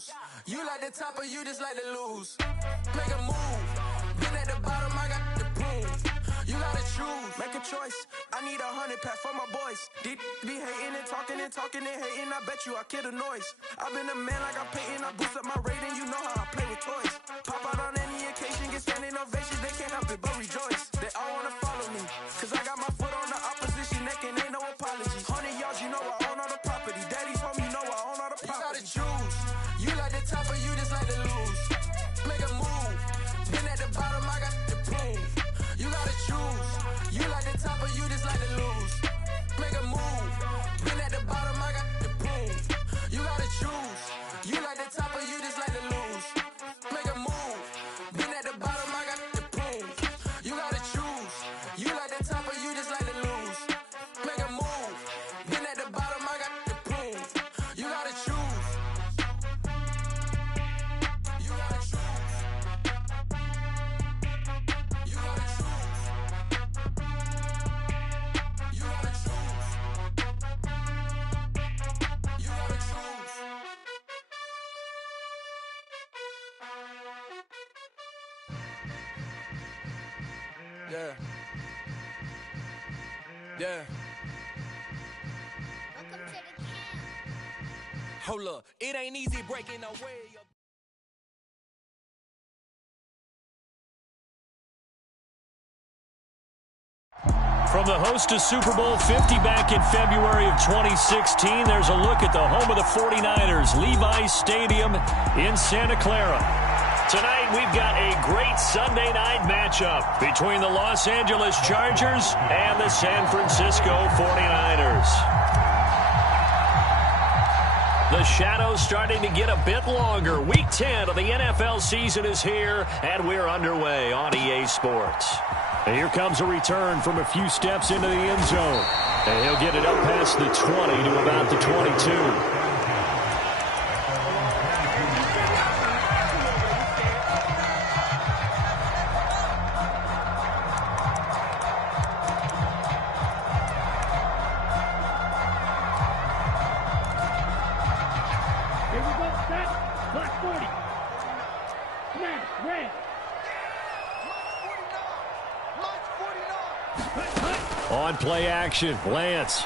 choose. You like the top or you just like to lose. Make a move. Been at the bottom, I got the prove. You gotta choose. Make a choice. I need 100 pack for my boys. Be hating and talking and hating. I bet you I kill the noise. I've been a man like I'm Peyton. I boost up my rating. You know how I play with toys. Pop out on any occasion, get standing ovations. They can't help it but rejoice. They all wanna follow me. Cause I got my foot on the opposition neck and ain't no apologies. 100 yards, you know I own all the property. Daddy's home, you know I own all the property. You gotta choose. You like the top or you just like to lose. Make a move. Been at the bottom, I got the prove. You gotta choose. You like the top or you just like to lose. Make a move. Been at the bottom, I got the prove. You gotta choose. You like the top or you just like to lose. Make a move. Been at the bottom, I got the prove. You gotta choose. You like the top or you just like to lose. Make a move. Been at the bottom, I got the prove. You gotta choose. You gotta choose. You gotta choose. You gotta choose. You gotta choose. Yeah. Yeah. Welcome to the camp. Hold up. It ain't easy breaking away. From the host of Super Bowl 50 back in February of 2016, there's a look at the home of the 49ers, Levi's Stadium in Santa Clara. Tonight, we've got a great Sunday night matchup between the Los Angeles Chargers and the San Francisco 49ers. The shadow's starting to get a bit longer. Week 10 of the NFL season is here, and we're underway on EA Sports. And here comes a return from a few steps into the end zone. And he'll get it up past the 20 to about the 22. On play action, Lance.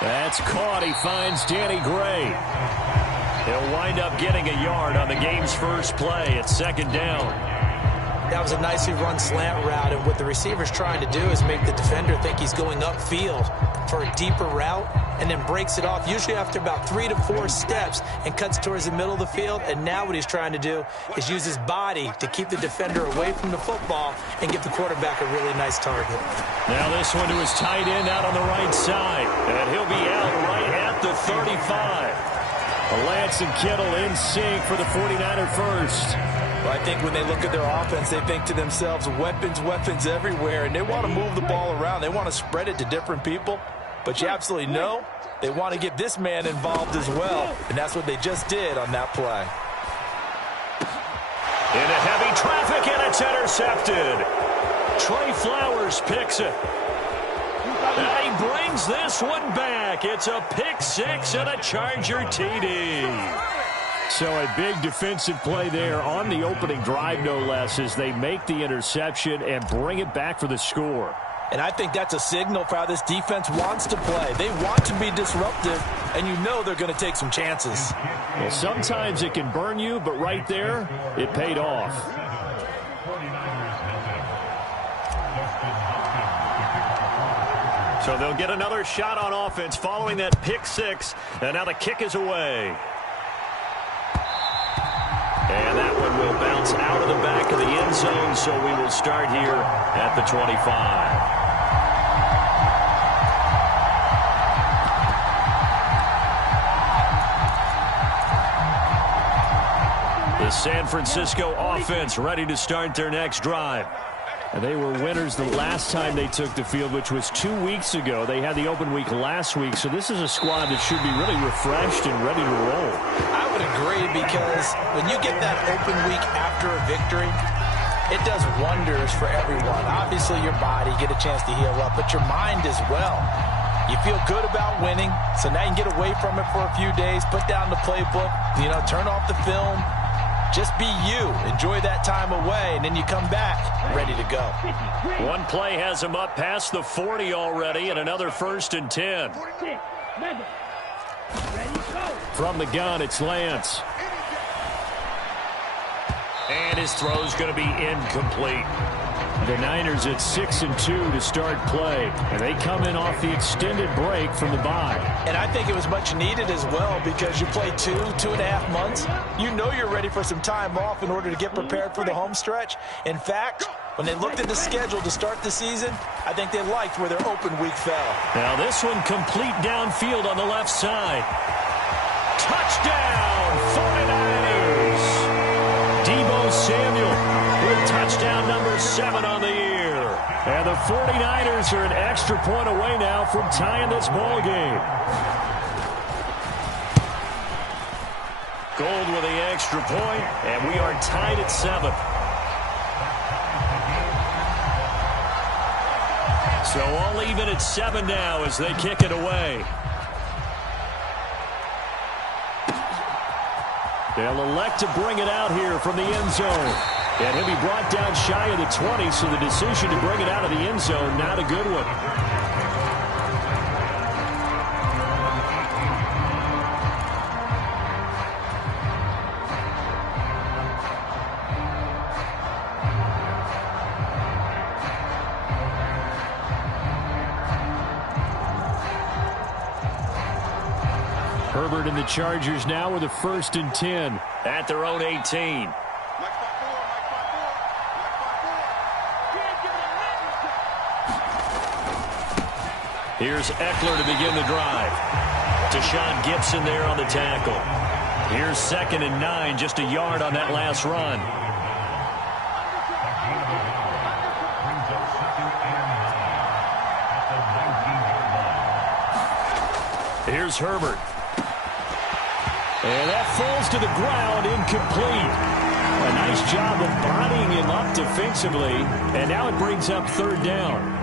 That's caught. He finds Danny Gray. He'll wind up getting a yard on the game's first play at second down. That was a nicely run slant route, and what the receiver's trying to do is make the defender think he's going upfield for a deeper route, and then breaks it off, usually after about 3 to 4 steps, and cuts towards the middle of the field. And now what he's trying to do is use his body to keep the defender away from the football and give the quarterback a really nice target. Now this one to his tight end out on the right side, and he'll be out right at the 35. Lance and Kittle in sync for the 49er first. Well, I think when they look at their offense, they think to themselves, weapons, weapons everywhere, and they want to move the ball around. They want to spread it to different people, but you absolutely know they want to get this man involved as well, and that's what they just did on that play. Into heavy traffic, and it's intercepted. Trey Flowers picks it. And he brings this one back. It's a pick six and a Charger TD. So a big defensive play there on the opening drive, no less, as they make the interception and bring it back for the score. And I think that's a signal for how this defense wants to play. They want to be disruptive, and you know they're going to take some chances. Well, sometimes it can burn you, but right there, it paid off. So they'll get another shot on offense following that pick six, and now the kick is away. And that one will bounce out of the back of the end zone, so we will start here at the 25. The San Francisco offense ready to start their next drive. And they were winners the last time they took the field, which was 2 weeks ago. They had the open week last week, so this is a squad that should be really refreshed and ready to roll. I would agree, because when you get that open week after a victory, it does wonders for everyone. Obviously, your body, get a chance to heal up, but your mind as well. You feel good about winning, so now you can get away from it for a few days, put down the playbook, turn off the film. Just be you. Enjoy that time away, and then you come back ready to go. One play has him up past the 40 already, and another 1st and 10. From the gun, it's Lance. And his throw's going to be incomplete. The Niners at 6-2 to start play, and they come in off the extended break from the bye. And I think it was much needed as well because you play 2.5 months. You know you're ready for some time off in order to get prepared for the home stretch. In fact, when they looked at the schedule to start the season, I think they liked where their open week fell. Now this one complete downfield on the left side. Touchdown, 49ers! Deebo Samuel with touchdown number 7 on the year. And the 49ers are an extra point away now from tying this ball game. Gold with the extra point, and we are tied at 7. So all even at 7 now as they kick it away. They'll elect to bring it out here from the end zone. And he'll be brought down shy of the 20, so the decision to bring it out of the end zone, not a good one. Herbert and the Chargers now with a 1st and 10 at their own 18. Here's Eckler to begin the drive. Deshaun Gibson there on the tackle. Here's 2nd and 9, just a yard on that last run. Here's Herbert. And that falls to the ground, incomplete. A nice job of bodying him up defensively, and now it brings up 3rd down.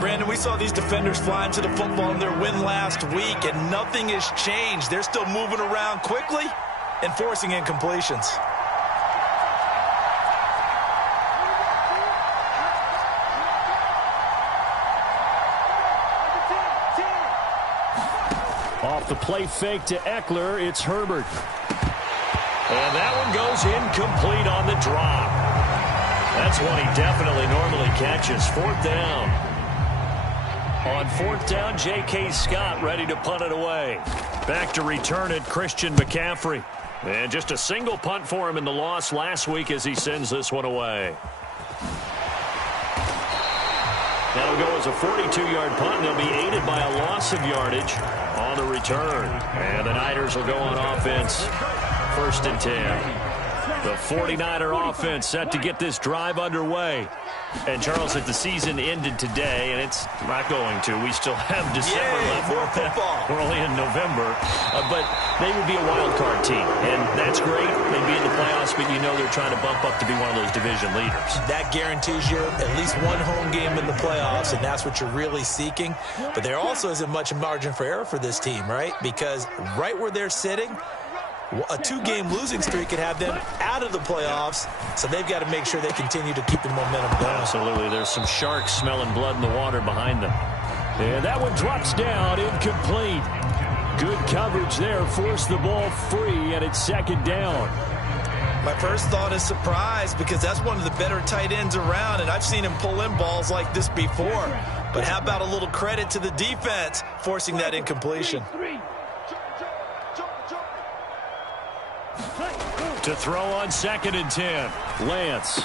Brandon, we saw these defenders flying to the football in their win last week, and nothing has changed. They're still moving around quickly and forcing incompletions. Off the play fake to Eckler, it's Herbert. And that one goes incomplete on the drop. That's one he definitely normally catches. 4th down. On 4th down, J.K. Scott ready to punt it away. Back to return it, Christian McCaffrey. And just a single punt for him in the loss last week as he sends this one away. That'll go as a 42-yard punt. They'll be aided by a loss of yardage on the return. And the Niners will go on offense. 1st and 10. The 49er offense set to get this drive underway. And, Charles, if the season ended today, and it's not going to, we still have December left. More football. We're only in November. But they would be a wild card team, and that's great. They'd be in the playoffs, but you know they're trying to bump up to be one of those division leaders. That guarantees you at least one home game in the playoffs, and that's what you're really seeking. But there also isn't much margin for error for this team, right? Because right where they're sitting, a 2-game losing streak could have them out of the playoffs, so they've got to make sure they continue to keep the momentum going. Absolutely. There's some sharks smelling blood in the water behind them. And that one drops down, incomplete. Good coverage there, forced the ball free, and it's 2nd down. My first thought is surprise because that's one of the better tight ends around, and I've seen him pull in balls like this before. But how about a little credit to the defense forcing that incompletion? To throw on 2nd and 10, Lance.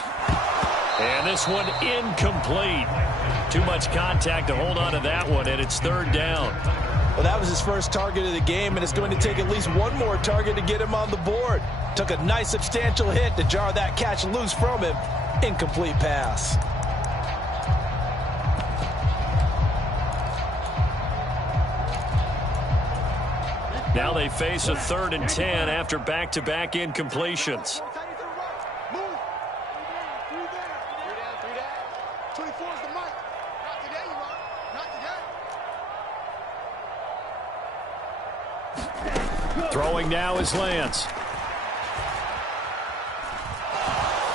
And this one incomplete. Too much contact to hold on to that one, and it's 3rd down. Well, that was his first target of the game, and it's going to take at least one more target to get him on the board. Took a nice substantial hit to jar that catch loose from him. Incomplete pass. Now they face a 3rd and 10 after back-to-back incompletions. Throwing now is Lance.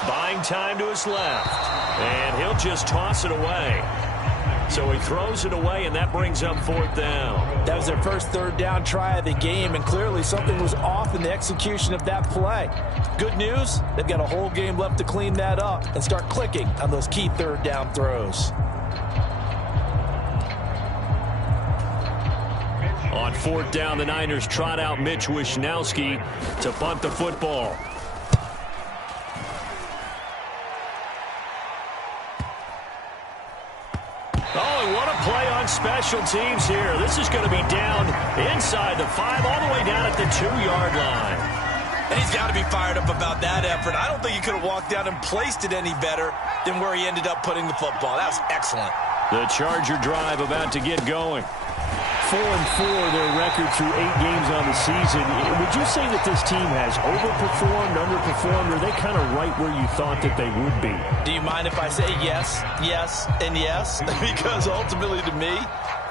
Buying time to his left. And he'll just toss it away. So he throws it away, and that brings up 4th down. That was their first 3rd down try of the game, and clearly something was off in the execution of that play. Good news, they've got a whole game left to clean that up and start clicking on those key 3rd down throws. On 4th down, the Niners trot out Mitch Wishnowsky to punt the football. Oh, and what a play on special teams here. This is going to be down inside the 5, all the way down at the 2-yard line. And he's got to be fired up about that effort. I don't think he could have walked down and placed it any better than where he ended up putting the football. That was excellent. The Charger drive about to get going. 4-4 their record through 8 games on the season. Would you say that this team has overperformed, underperformed, or are they kind of right where you thought that they would be? Do you mind if I say yes, yes, and yes? Because ultimately to me,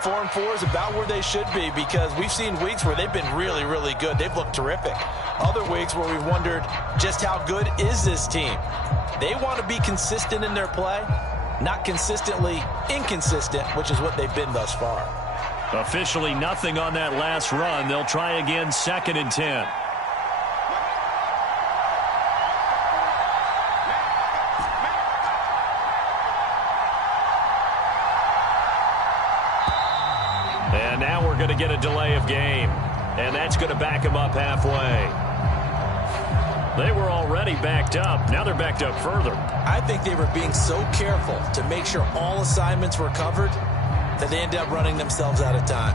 4-4 is about where they should be, because we've seen weeks where they've been really, really good. They've looked terrific. Other weeks where we've wondered just how good is this team. They want to be consistent in their play, not consistently inconsistent, which is what they've been thus far. Officially nothing on that last run. They'll try again, 2nd and 10. And now we're going to get a delay of game. And that's going to back them up halfway. They were already backed up. Now they're backed up further. I think they were being so careful to make sure all assignments were covered that they end up running themselves out of time.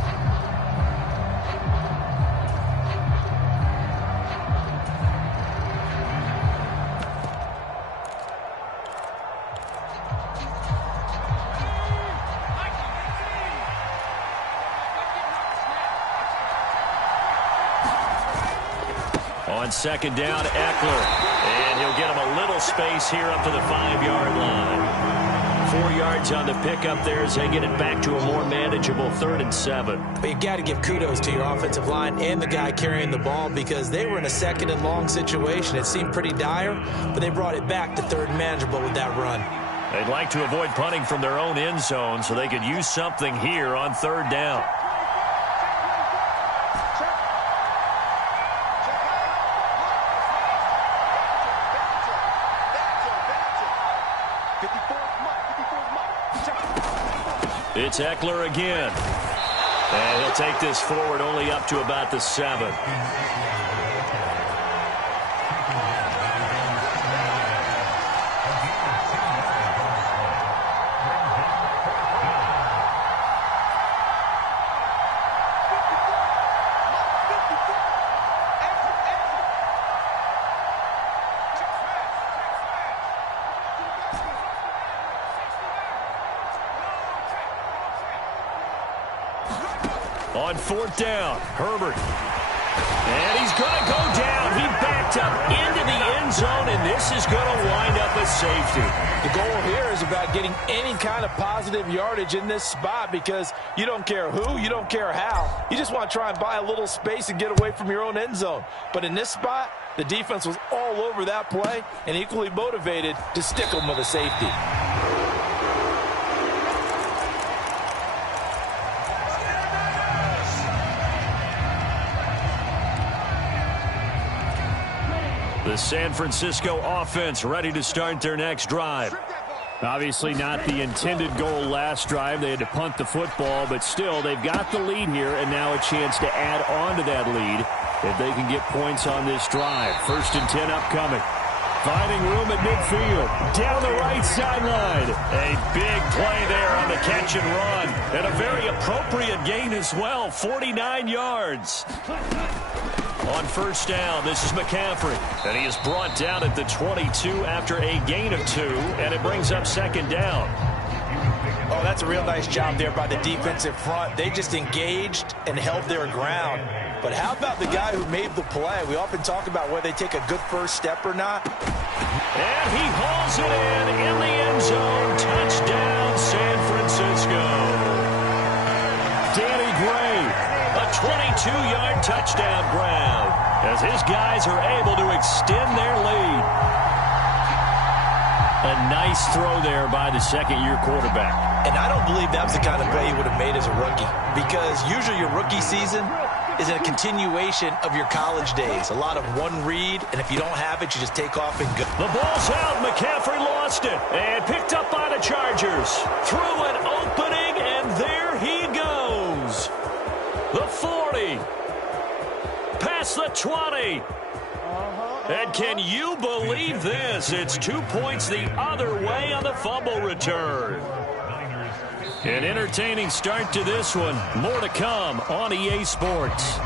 On 2nd down, Eckler. And he'll get him a little space here up to the 5-yard line. 4 yards on the pickup there as they get it back to a more manageable 3rd and 7. But you've got to give kudos to your offensive line and the guy carrying the ball, because they were in a 2nd and long situation. It seemed pretty dire, but they brought it back to 3rd and manageable with that run. They'd like to avoid punting from their own end zone so they could use something here on 3rd down. It's Eckler again. And he'll take this forward only up to about the 7. On 4th down, Herbert. And he's going to go down. He backed up into the end zone, and this is going to wind up a safety. The goal here is about getting any kind of positive yardage in this spot, because you don't care who, you don't care how. You just want to try and buy a little space and get away from your own end zone. But in this spot, the defense was all over that play and equally motivated to stick them with a safety. The San Francisco offense ready to start their next drive. Obviously not the intended goal last drive. They had to punt the football, but still they've got the lead here, and now a chance to add on to that lead if they can get points on this drive. 1st and 10 upcoming. Finding room at midfield. Down the right sideline. A big play there on the catch and run. And a very appropriate gain as well. 49 yards. On 1st down, this is McCaffrey. And he is brought down at the 22 after a gain of 2. And it brings up 2nd down. Oh, that's a real nice job there by the defensive front. They just engaged and held their ground. But how about the guy who made the play? We often talk about whether they take a good first step or not. And he hauls it in the end zone. Touchdown, San Francisco. Danny Gray. A 22-yard touchdown grab as his guys are able to extend their lead. A nice throw there by the second-year quarterback. And I don't believe that was the kind of play he would have made as a rookie, because usually your rookie season is a continuation of your college days. A lot of one read, and if you don't have it, you just take off and go. The ball's out. McCaffrey lost it and picked up by the Chargers. Through an opening, and there he goes. The 40. Past the 20. And can you believe this? It's 2 points the other way on the fumble return. An entertaining start to this one. More to come on EA Sports.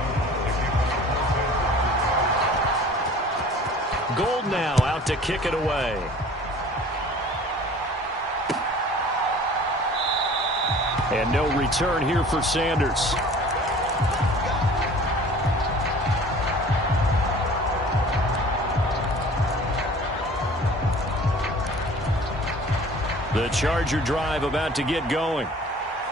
Gold now out to kick it away. And no return here for Sanders. The Charger drive about to get going.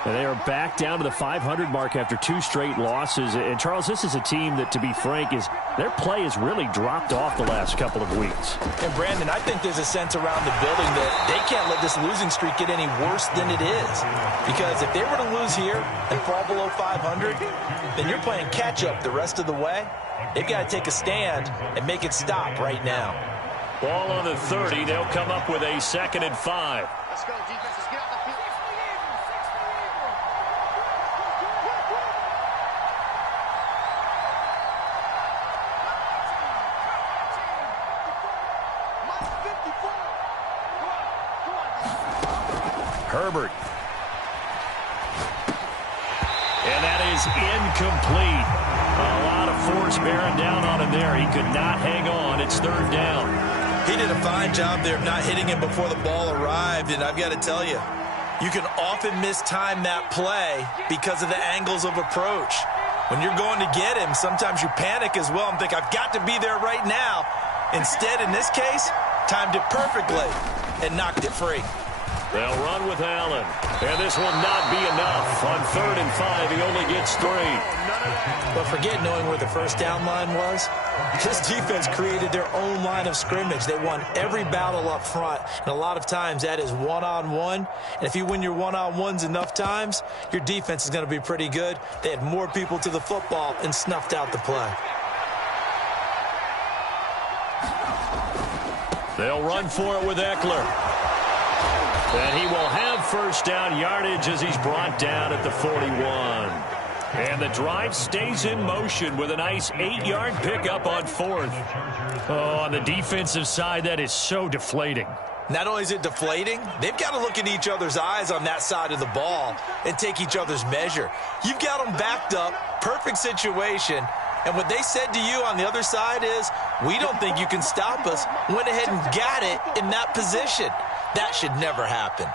And they are back down to the 500 mark after 2 straight losses. And, Charles, this is a team that, to be frank, their play has really dropped off the last couple of weeks. And, Brandon, I think there's a sense around the building that they can't let this losing streak get any worse than it is. Because if they were to lose here and fall below 500, then you're playing catch-up the rest of the way. They've got to take a stand and make it stop right now. Ball on the 30. They'll come up with a 2nd and 5. Let's go, defense. Let's get off the field. Herbert. And that is incomplete. A lot of force bearing down on him there. He could not hang on. It's 3rd down. He did a fine job there of not hitting him before the ball arrived, and I've got to tell you, you can often mistime that play because of the angles of approach. When you're going to get him, sometimes you panic as well and think, I've got to be there right now. Instead, in this case, timed it perfectly and knocked it free. They'll run with Allen. And this will not be enough. On 3rd and 5, he only gets 3. But forget knowing where the first down line was. This defense created their own line of scrimmage. They won every battle up front. And a lot of times that is one-on-one. And if you win your one-on-ones enough times, your defense is going to be pretty good. They had more people to the football and snuffed out the play. They'll run for it with Eckler. And he will have first down yardage as he's brought down at the 41. And the drive stays in motion with a nice 8-yard pickup on 4th. Oh, on the defensive side, that is so deflating. Not only is it deflating, they've got to look in each other's eyes on that side of the ball and take each other's measure. You've got them backed up, perfect situation, and what they said to you on the other side is, we don't think you can stop us. Went ahead and got it in that position. That should never happen.